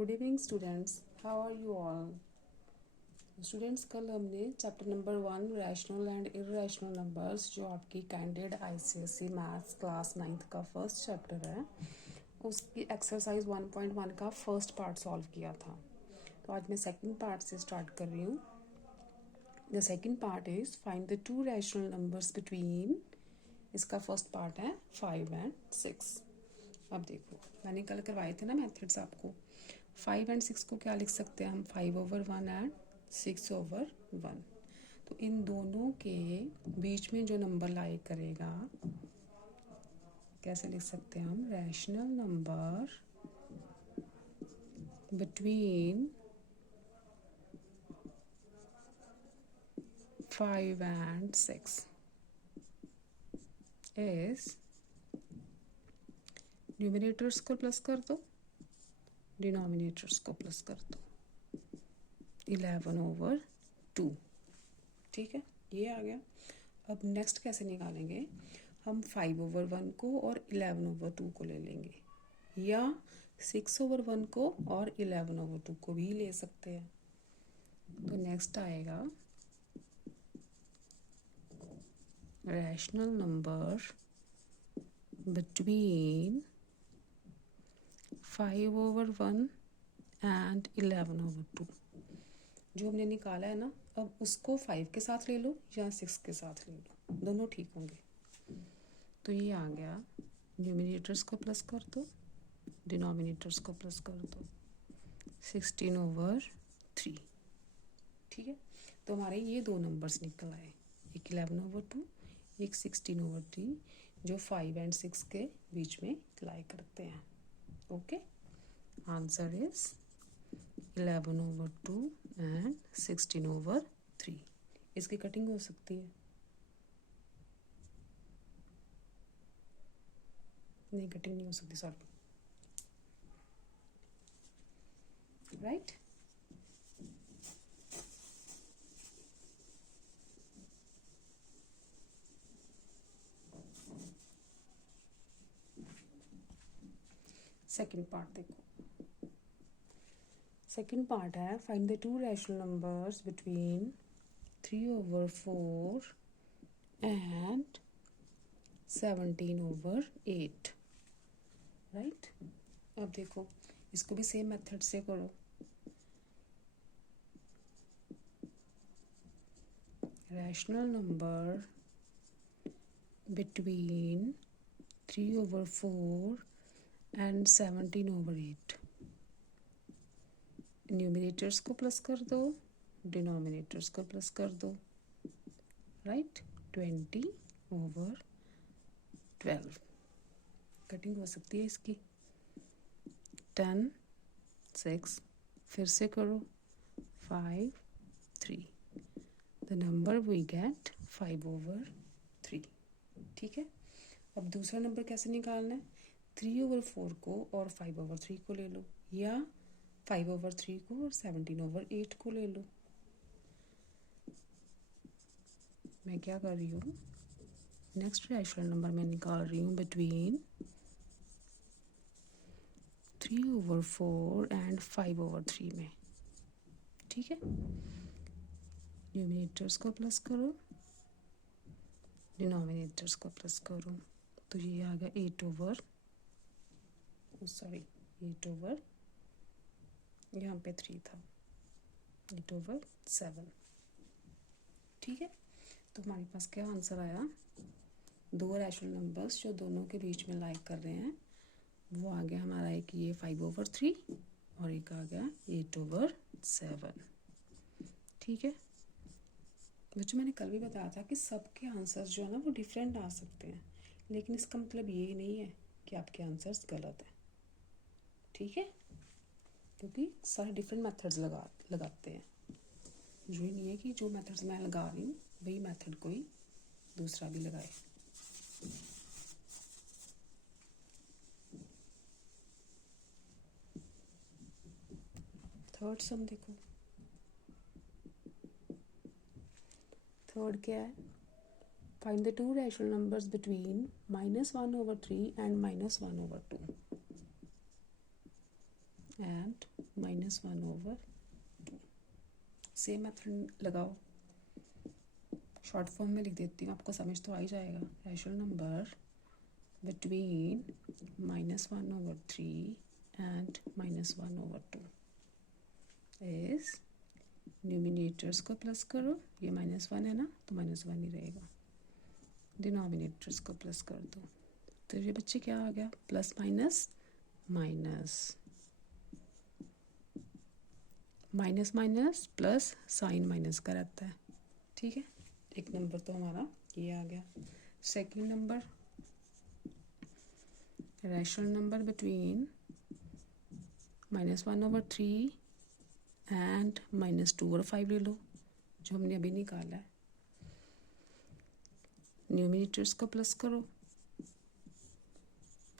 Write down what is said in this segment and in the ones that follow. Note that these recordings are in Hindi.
Good evening students, how are you all. Students, कल हमने chapter number 1 rational and irrational numbers, जो आपकी candidate ICSE maths class 9th का फर्स्ट चैप्टर है, उसकी एक्सरसाइज 1.1 का फर्स्ट पार्ट सॉल्व किया था। तो आज मैं सेकंड पार्ट से स्टार्ट कर रही हूँ। The second part is find the two rational numbers between, इसका फर्स्ट पार्ट है 5 and 6। अब देखो, मैंने कल करवाए थे ना मेथड्स आपको। 5 and 6 को क्या लिख सकते हैं हम? 5/1 एंड 6/1। तो इन दोनों के बीच में जो नंबर लाई करेगा, कैसे लिख सकते हैं हम? Rational number between 5 and 6 is, numerators को प्लस कर दो, डिनोमिनेटर्स को प्लस कर दो, 11/2। ठीक है, ये आ गया। अब नेक्स्ट कैसे निकालेंगे? हम 5/1 को और 11/2 को ले लेंगे, या 6/1 को और 11/2 को भी ले सकते हैं। तो नेक्स्ट आएगा रैशनल नंबर बिटवीन 5/1 एंड 11/2। जो हमने निकाला है ना, अब उसको 5 के साथ ले लो या 6 के साथ ले लो, दोनों ठीक होंगे। तो ये आ गया, न्यूमिनेटर्स को प्लस कर दो, डिनोमिनेटर्स को प्लस कर दो, 16/3। ठीक है, तो हमारे ये दो नंबर्स निकल आए, एक 11/2, एक 16/3, जो 5 and 6 के बीच में लाई करते हैं। Okay, answer is 11/2 and 16/3। इसकी कटिंग हो सकती है? नहीं, कटिंग नहीं हो सकती, सॉरी। राइट, सेकंड पार्ट देखो। सेकंड पार्ट है find the two rational numbers between 3/4 and 17/8। Right, अब देखो, इसको भी सेम मेथड से करो। Rational number between 3/4 and 17/8। Numerators को प्लस कर दो, डिनोमिनेटर्स को प्लस कर दो। राइट, 20/12। कटिंग हो सकती है इसकी। 10, 6, फिर से करो, 5, 3। The number we get 5/3। ठीक है, अब दूसरा नंबर कैसे निकालना है? 3/4 को और 5/3 को ले लो, या 5/3 को और 17/8 को ले लो। मैं क्या कर रही हूँ, नेक्स्ट रैशनल नंबर मैं निकाल रही हूँ बिटवीन 3/4 एंड 5/3 में। ठीक है, न्यूमिनेटर्स को प्लस करो, डिनोमिनेटर्स को प्लस करो, तो ये आ गया 8/, यहाँ पे 3 था, 8/7। ठीक है, तो हमारे पास क्या आंसर आया? दो रैशनल नंबर्स जो दोनों के बीच में लाइक कर रहे हैं, वो आ गया हमारा, एक ये 5/3 और एक आ गया 8/7। ठीक है बच्चों, मैंने कल भी बताया था कि सबके आंसर्स जो है ना वो डिफरेंट आ सकते हैं, लेकिन इसका मतलब ये नहीं है कि आपके आंसर्स गलत हैं। ठीक है, क्योंकि सारे डिफरेंट मेथड्स लगाते हैं। जो ही नहीं है कि जो मेथड्स मैं लगा रही हूँ वही मेथड कोई दूसरा भी लगाए। थर्ड सम देखो, थर्ड क्या है? Find the two rational numbers between -1/3 and -1/2। And -1/2। Same method लगाओ, शॉर्ट फॉर्म में लिख देती हूँ, आपको समझ तो आ ही जाएगा। Rational number between -1/3 and -1/2 is, numerators को प्लस करो, ये -1 है ना तो -1 ही रहेगा, डिनोमिनेटर्स को प्लस कर दो, तो ये बच्चे क्या आ गया, plus minus minus, minus minus plus, sign minus का रहता है। ठीक है, एक नंबर तो हमारा ये आ गया। Second number, rational number between -1/3 and -2/5 ले लो, जो हमने अभी निकाला है। न्यूमिनेटर्स को प्लस करो,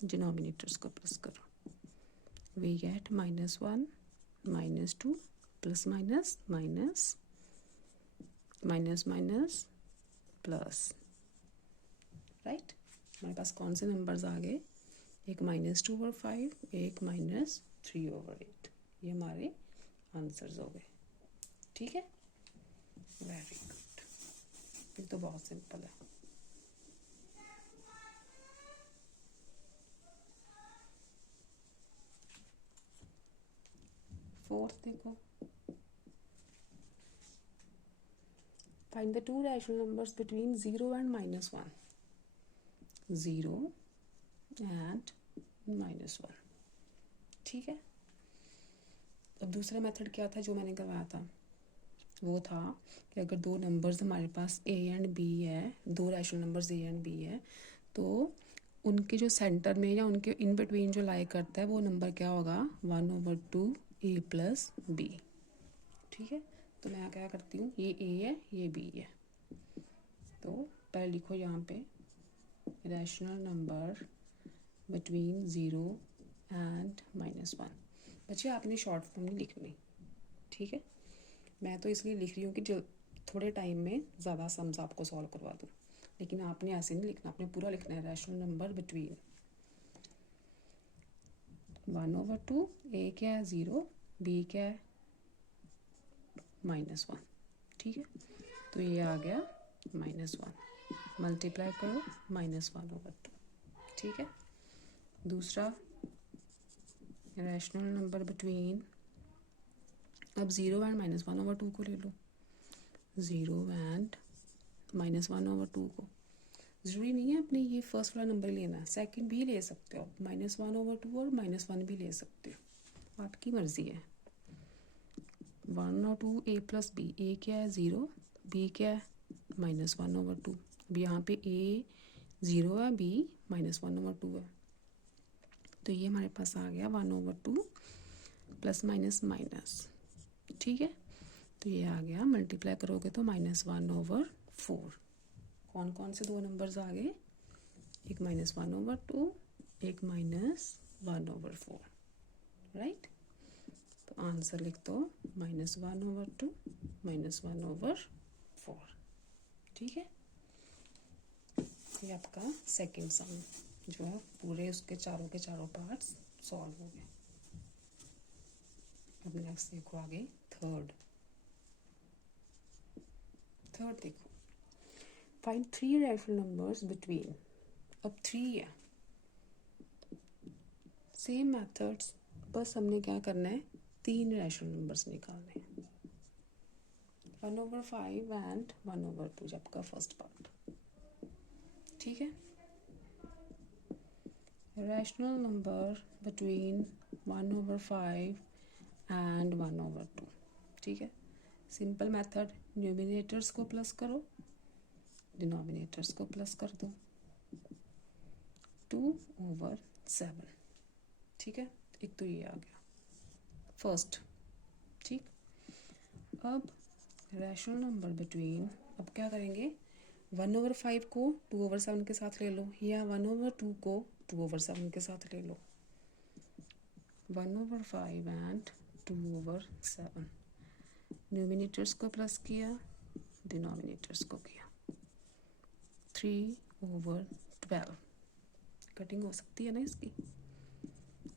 डिनोमिनेटर्स को प्लस करो, we get -1 -2 plus minus minus minus minus plus, right. हमारे पास कौन से नंबर्स आ गए, एक -2/5, एक -3/8, ये हमारे आंसर्स हो गए। ठीक है, वेरी गुड, ये तो बहुत सिंपल है। फोर्थ देखो, find the two rational numbers between 0 and -1, 0 and -1। ठीक है, अब दूसरा मेथड क्या था जो मैंने करवाया था, वो था कि अगर दो नंबर्स हमारे पास a एंड b है, दो rational numbers a and b है, तो उनके जो सेंटर में या उनके इन बिटवीन जो लाई करता है वो नंबर क्या होगा, 1/2 a प्लस b। ठीक है, तो मैं क्या करती हूँ, ये a है ये b है, तो पहले लिखो यहाँ पे रैशनल नंबर बिटवीन 0 एंड -1। बच्चे आपने शॉर्ट फॉर्म नहीं लिखनी, ठीक है, मैं तो इसलिए लिख रही हूँ कि जो थोड़े टाइम में ज़्यादा सम्स आपको सॉल्व करवा दूँ, लेकिन आपने ऐसे नहीं लिखना, आपने पूरा लिखना है रैशनल नंबर बिटवीन 1/2, a क्या है 0, b क्या है -1। ठीक है, तो ये आ गया -1, मल्टीप्लाई करो -1/2। ठीक है, दूसरा रैशनल नंबर बिटवीन, अब 0 एंड -1/2 को ले लो, 0 एंड -1/2 को, ज़रूरी नहीं है अपने ये फर्स्ट वाला नंबर लेना है, सेकंड भी ले सकते हो, -1/2 और -1 भी ले सकते हो, आपकी मर्ज़ी है। 1 और 2 a प्लस b, a क्या है 0, b क्या है -1/2। अब यहाँ पे a 0 है, b -1/2 है, तो ये हमारे पास आ गया 1/2 प्लस माइनस माइनस। ठीक है, तो ये आ गया, मल्टीप्लाई करोगे तो -1/4। कौन कौन से दो नंबर्स आ गए, एक -1/2, एक -1/4, राइट। तो आंसर लिख दो -1/2 -1/4। ठीक है, ये आपका सेकंड सम जो है पूरे उसके चारों के चारों पार्ट्स सॉल्व हो गए। अब नेक्स्ट देखो आगे थर्ड देखो, फाइंड 3 रैशनल नंबर्स बिटवीन, अब 3 है, सेम मेथड्स, बस हमने क्या करना है, 3 रैशनल नंबर्स निकालने हैं, 1/5 एंड 1/2, जब का फर्स्ट पार्ट। ठीक है, रैशनल नंबर बिटवीन 1/5 एंड 1/2। ठीक है, सिंपल मेथड, न्यूमिनेटर्स को प्लस करो, डिनोमिनेटर्स को प्लस कर दो, 2/7। ठीक है, एक तो ये आ गया फर्स्ट। ठीक, अब रैशनल नंबर बिटवीन, अब क्या करेंगे, 1/5 को 2/7 के साथ ले लो, या 1/2 को 2/7 के साथ ले लो, 1/5 एंड 2/7, न्यूमिनेटर्स को प्लस किया, डिनोमिनेटर्स को किया, 3/12, कटिंग हो सकती है ना इसकी,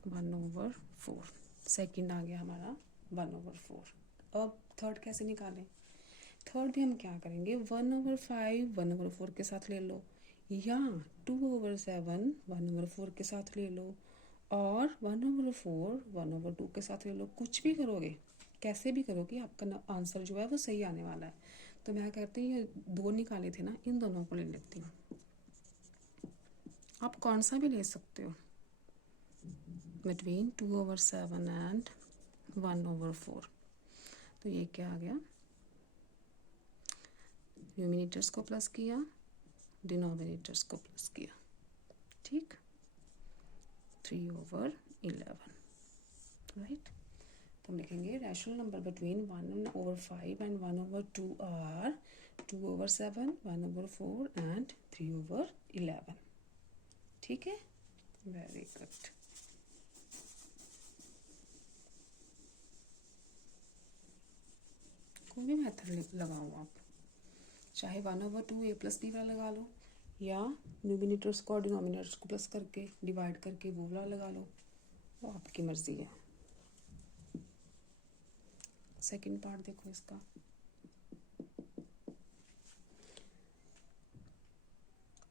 1/4। सेकंड आ गया हमारा 1/4। अब थर्ड कैसे निकालें? थर्ड भी हम क्या करेंगे, 1/5 1/4 के साथ ले लो, या 2/7 1/4 के साथ ले लो, और 1/4 1/2 के साथ ले लो। कुछ भी करोगे, कैसे भी करोगे, आपका आंसर जो है वो सही आने वाला है। तो मैं कहती हूँ ये दो निकाले थे ना, इन दोनों को ले लेती हूँ। आप कौन सा भी ले सकते हो, बिटवीन 2/7 एंड 1/4। तो ये क्या आ गया, न्यूमिनेटर्स को प्लस किया, डिनोमिनेटर्स को प्लस किया, ठीक, 3/11, राइट। तो हम लिखेंगे rational number between 1/5 and 1/2 are 2/7 1/4 and 3/11। ठीक है, वेरी गुड। कोई भी मेथड लगाओ आप, चाहे 1/2 a+b वाला लगा लो, या न्यूमिनेटर्स को और डिनोमिनेटर्स को प्लस करके डिवाइड करके वो वाला लगा लो, वो आपकी मर्जी है। सेकंड पार्ट देखो इसका,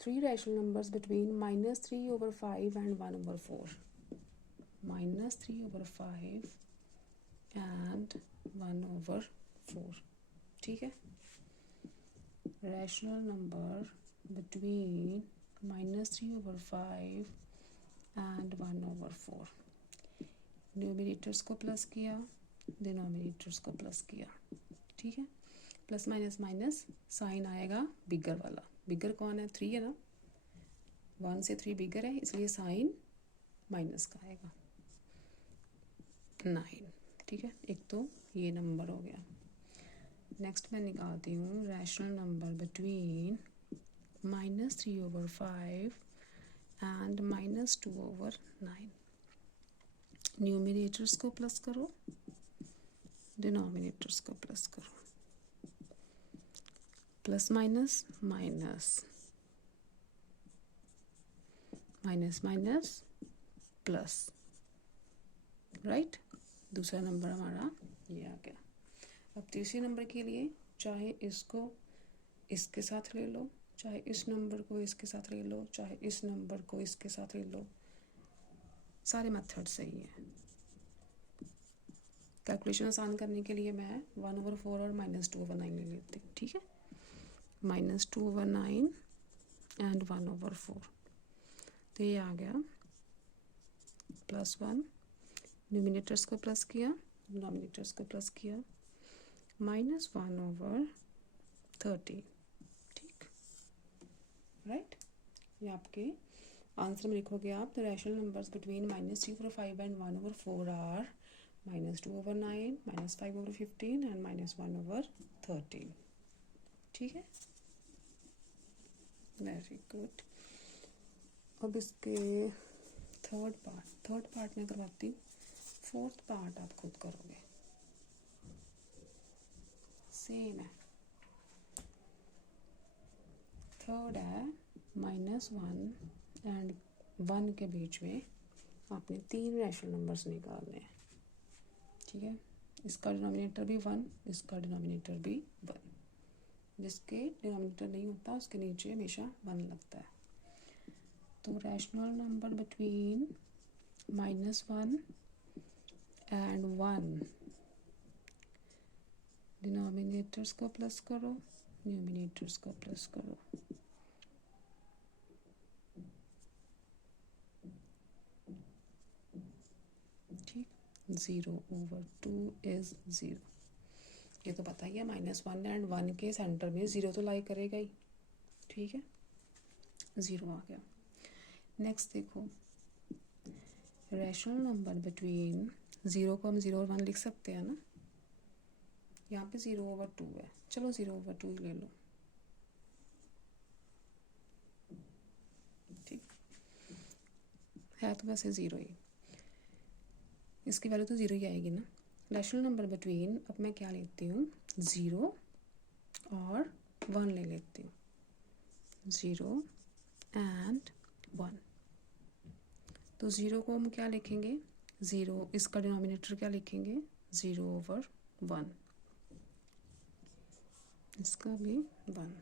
three rational numbers between -3/5 and 1/4, -3/5 and 1/4, ठीक है। Rational number between -3/5 and 1/4, numerators को प्लस किया, डिनोमिनेटर्स को प्लस किया, ठीक है। प्लस माइनस माइनस साइन आएगा बिगर वाला, बिगर कौन है, 3 है ना, 1 से 3 बिगर है, इसलिए साइन माइनस का आएगा 9, ठीक है। एक तो ये नंबर हो गया। नेक्स्ट मैं निकालती हूँ rational number between -3/5 and -2/9। Numerators को प्लस करो, डिनोमिनेटर्स को प्लस करो, plus minus minus, minus minus plus, right. दूसरा नंबर हमारा ये आ गया। अब तीसरे नंबर के लिए चाहे इसको इसके साथ ले लो, चाहे इस नंबर को इसके साथ ले लो, चाहे इस नंबर को इसके साथ ले लो, सारे मेथड सही हैं। कैलकुलेशन आसान करने के लिए मैं 1/4 और -2/9 ले लेती हूँ, ठीक है। -2/9 एंड 1/4, तो ये आ गया +1, न्यूमिनेटर्स को प्लस किया, डिनोमिनेटर्स को प्लस किया, -1/13, ठीक, राइट। ये आपके आंसर में लिखोगे आप, the rational numbers between -3/5 and 1/4 are -2/9, -5/15 and -1/13, ठीक है, वेरी गुड। अब इसके थर्ड पार्ट में करवाती हूँ, फोर्थ पार्ट आप खुद करोगे, सेम है। थर्ड है -1 एंड 1 के बीच में आपने 3 रैशनल नंबर्स निकालने हैं, ठीक है। इसका डिनोमिनेटर भी 1, इसका डिनोमिनेटर भी 1, जिसके डिनोमिनेटर नहीं होता उसके नीचे हमेशा 1 लगता है। तो rational number between -1 and 1, denominators को प्लस करो, न्यूमिनेटर्स को प्लस करो, ठीक। 0/2 इज 0, ये तो पता ही है, -1 एंड 1 के सेंटर में 0 तो लाई करेगा ही, ठीक है, 0 आ गया। नेक्स्ट देखो, रैशनल नंबर बिटवीन 0 को हम 0 और 1 लिख सकते हैं ना, यहाँ पे 0/2 है, चलो 0/2 ही ले लो, ठीक है, तो वैसे 0 ही, इसकी वैल्यू तो 0 ही आएगी ना। रैशनल नंबर बिटवीन, अब मैं क्या लेती हूँ, 0 और 1 ले लेती हूँ, 0 एंड 1। तो 0 को हम क्या लिखेंगे, ज़ीरो, इसका डिनोमिनेटर क्या लिखेंगे 0/1, इसका भी 1।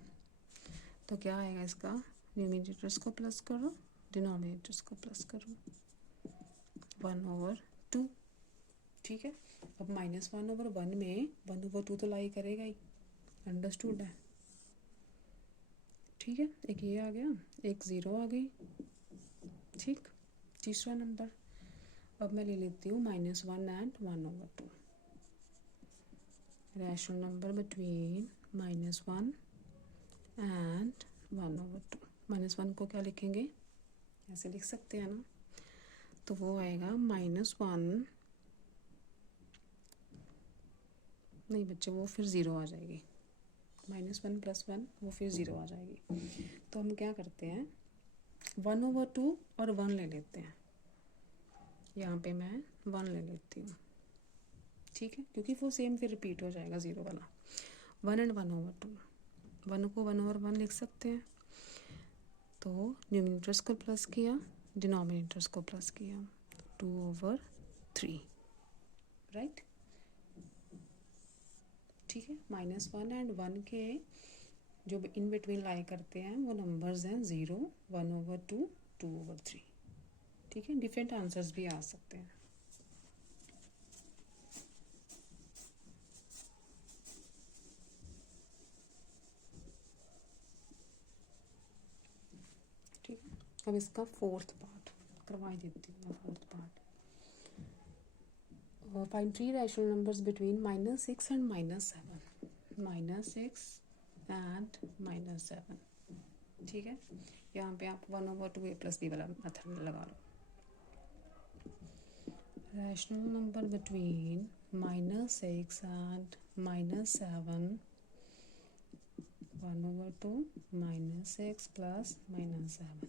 तो क्या आएगा इसका, न्यूमिनेटर्स को प्लस करो, डिनोमिनेटर्स को प्लस करो, 1/2। ठीक है, अब -1/1 में 1/2 तो लाई करेगा ही, अंडरस्टूड है। ठीक है, एक ये आ गया, एक ज़ीरो आ गई। ठीक, तीसरा नंबर अब मैं ले लेती हूँ -1 and 1/2, rational number between -1 and 1/2। -1 को क्या लिखेंगे, ऐसे लिख सकते हैं ना, तो वो आएगा -1, नहीं बच्चे वो फिर ज़ीरो आ जाएगी, -1 + 1 वो फिर ज़ीरो आ जाएगी। तो हम क्या करते हैं 1/2 और 1 ले लेते हैं, यहाँ पे मैं 1 ले लेती हूँ। ठीक है, क्योंकि वो सेम फिर रिपीट हो जाएगा ज़ीरो वाला। 1 एंड 1/2, 1 को 1/1 लिख सकते हैं, तो न्यूमिनेटर्स को प्लस किया, डिनोमिनेटर्स को प्लस किया, 2/3, राइट। ठीक है, -1 एंड 1 के जो इन बिटवीन लाई करते हैं वो नंबर्स हैं 0, 1/2, 2/3। ठीक है, डिफरेंट आंसर्स भी आ सकते हैं। ठीक है, अब इसका फोर्थ पार्ट करवा देती हूँ मैं। Fourth part, find 3 rational numbers between -6 and -7, -6 and -7। ठीक है, यहाँ पे आप 1/2 a + b वाला मेथड लगा लो। Rational number between -6 and -7, 1/2 -6 + -7।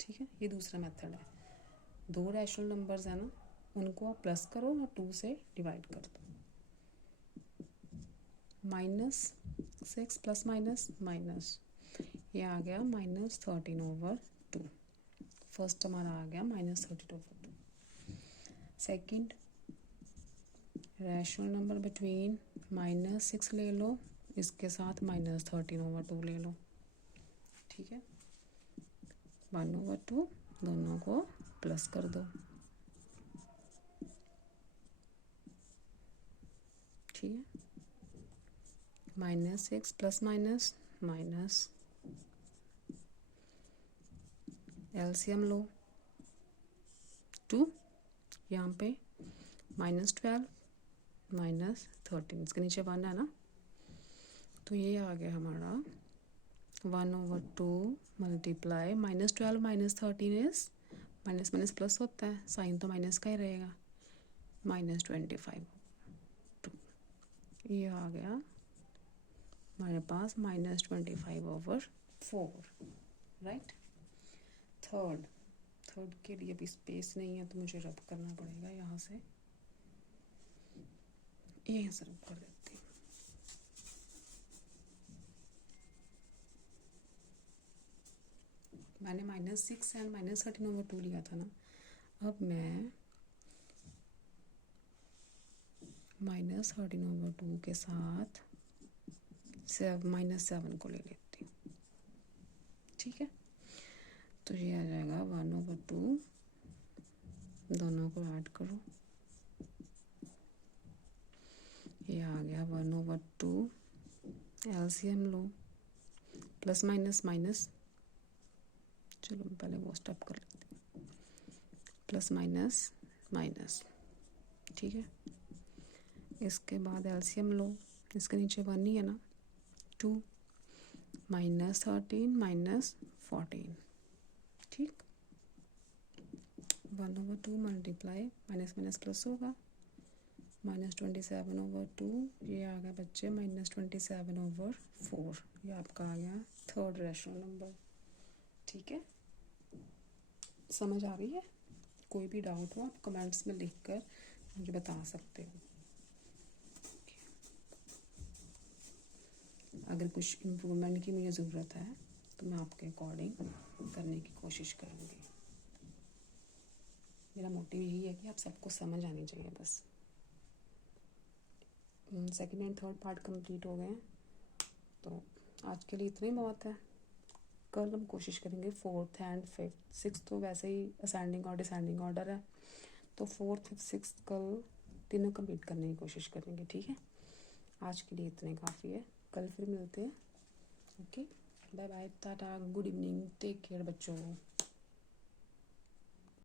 ठीक है, ये दूसरा मेथड है। दो रैशनल नंबर्स है ना, उनको आप प्लस करो और 2 से डिवाइड कर दो। -6 + माइनस, ये आ गया -13/2। फर्स्ट हमारा आ गया -32/2। सेकंड रैशनल नंबर बिटवीन -6 ले लो, इसके साथ -13/2 ले लो। ठीक है, 1/2 दोनों को प्लस कर दो। ठीक है, -6 + माइनस, एलसीएम लो 2, यहाँ पे -12 -13, इसके नीचे 1 है ना, तो ये आ गया हमारा 1/2 मल्टीप्लाई -12 -13 इज माइनस प्लस होता है, साइन तो माइनस का ही रहेगा, -25। ये आ गया हमारे पास -25/4, राइट। थर्ड के लिए भी स्पेस नहीं है, तो मुझे रब करना पड़ेगा यहाँ से, यहीं से रब कर देती हूँ। मैंने -6 एंड -13/2 लिया था ना, अब मैं -13/2 के साथ -7 को ले लेती हूँ। ठीक है, तो ये आ जाएगा 1/2, दोनों को ऐड करो, ये आ गया 1/2, एलसीएम लो, प्लस माइनस, चलो मैं पहले वो स्टेप कर लेती हूँ, प्लस माइनस। ठीक है, इसके बाद एलसीएम लो, इसके नीचे 1 ही है ना, 2 -13 -14। ठीक, 1/2 मल्टीप्लाई माइनस प्लस होगा, -27/2, ये आ गया बच्चे -27/4, ये आपका आ गया थर्ड रैशनल नंबर। ठीक है, समझ आ रही है? कोई भी डाउट हो आप कमेंट्स में लिखकर मुझे बता सकते हो। अगर कुछ इम्प्रूवमेंट की मुझे ज़रूरत है तो मैं आपके अकॉर्डिंग करने की कोशिश करूँगी। मेरा मोटिव यही है कि आप सबको समझ आनी चाहिए बस। Second and third part complete हो गए हैं, तो आज के लिए इतना ही बहुत है। कल हम कोशिश करेंगे फोर्थ एंड फिफ्थ। सिक्स तो वैसे ही असेंडिंग और डिसेंडिंग ऑर्डर है, तो फोर्थ फिफ्थ सिक्स कल तीनों कंप्लीट करने की कोशिश करेंगे, ठीक है। आज के लिए इतने काफ़ी है, कल फिर मिलते हैं। Okay, bye bye, tata, good evening, take care बच्चों।